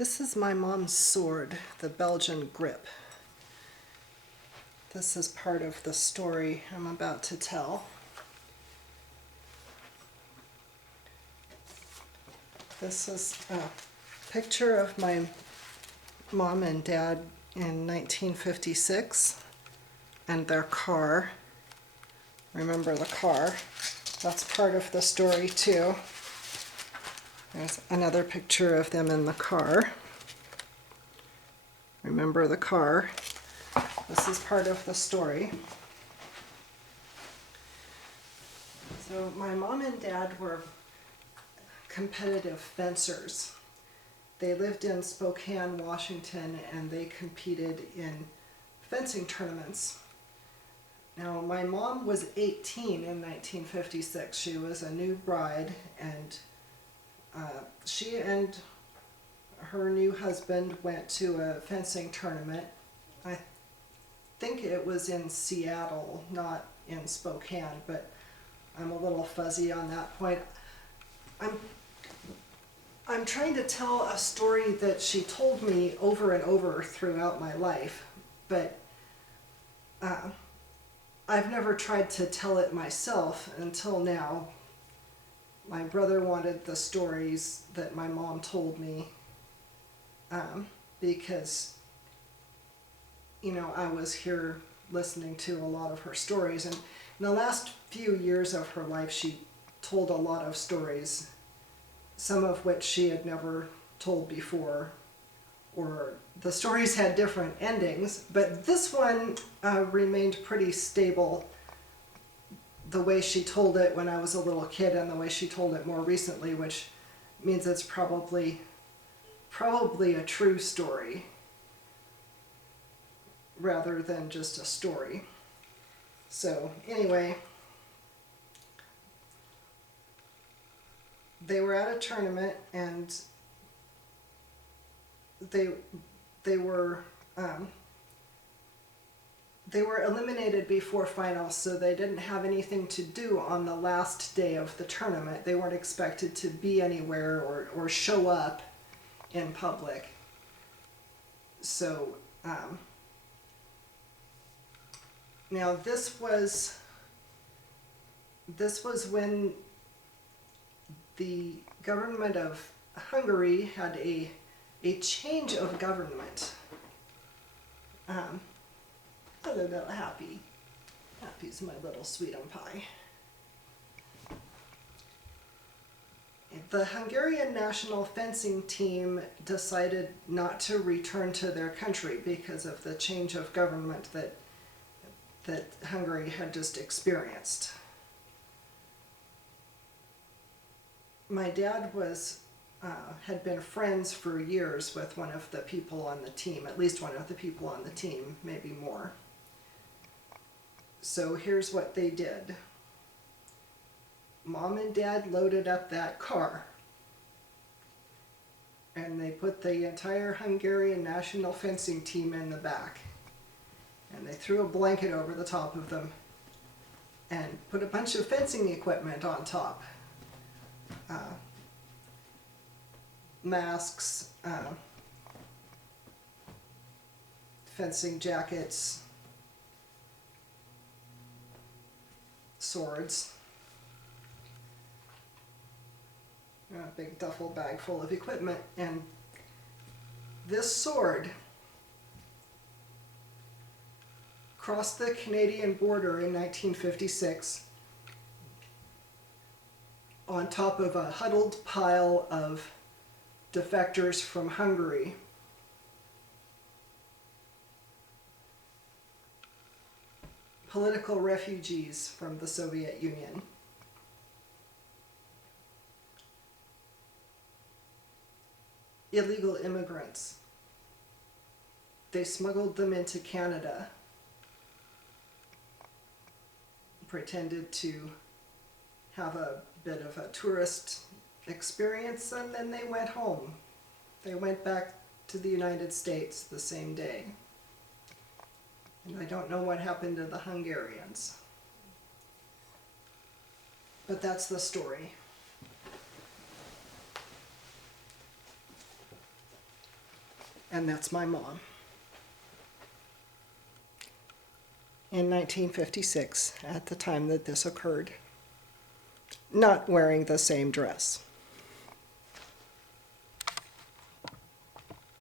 This is my mom's sword, the Belgian grip. This is part of the story I'm about to tell. This is a picture of my mom and dad in 1956 and their car. Remember the car? That's part of the story too. There's another picture of them in the car. Remember the car. This is part of the story. So my mom and dad were competitive fencers. They lived in Spokane, Washington, and they competed in fencing tournaments. Now, my mom was 18 in 1956. She was a new bride, and she and her new husband went to a fencing tournament. I think it was in Seattle, not in Spokane, but I'm a little fuzzy on that point. I'm trying to tell a story that she told me over and over throughout my life, but I've never tried to tell it myself until now. My brother wanted the stories that my mom told me because, you know, I was here listening to a lot of her stories, and in the last few years of her life she told a lot of stories, some of which she had never told before, or the stories had different endings, but this one remained pretty stable the way she told it when I was a little kid and the way she told it more recently, which means it's probably a true story rather than just a story. So anyway, they were at a tournament and they were eliminated before finals, so they didn't have anything to do on the last day of the tournament. They weren't expected to be anywhere or show up in public. So now this was when the government of Hungary had a change of government. A little happy. Happy's my little sweetum pie. The Hungarian national fencing team decided not to return to their country because of the change of government that Hungary had just experienced. My dad had been friends for years with one of the people on the team, at least one of the people on the team, maybe more. So here's what they did. Mom and Dad loaded up that car and they put the entire Hungarian national fencing team in the back, and they threw a blanket over the top of them and put a bunch of fencing equipment on top. Masks, fencing jackets, swords, a big duffel bag full of equipment. And this sword crossed the Canadian border in 1956 on top of a huddled pile of defectors from Hungary. Political refugees from the Soviet Union. Illegal immigrants. They smuggled them into Canada, pretended to have a bit of a tourist experience, and then they went home. They went back to the United States the same day. And I don't know what happened to the Hungarians. But that's the story. and that's my mom. In 1956, at the time that this occurred, not wearing the same dress.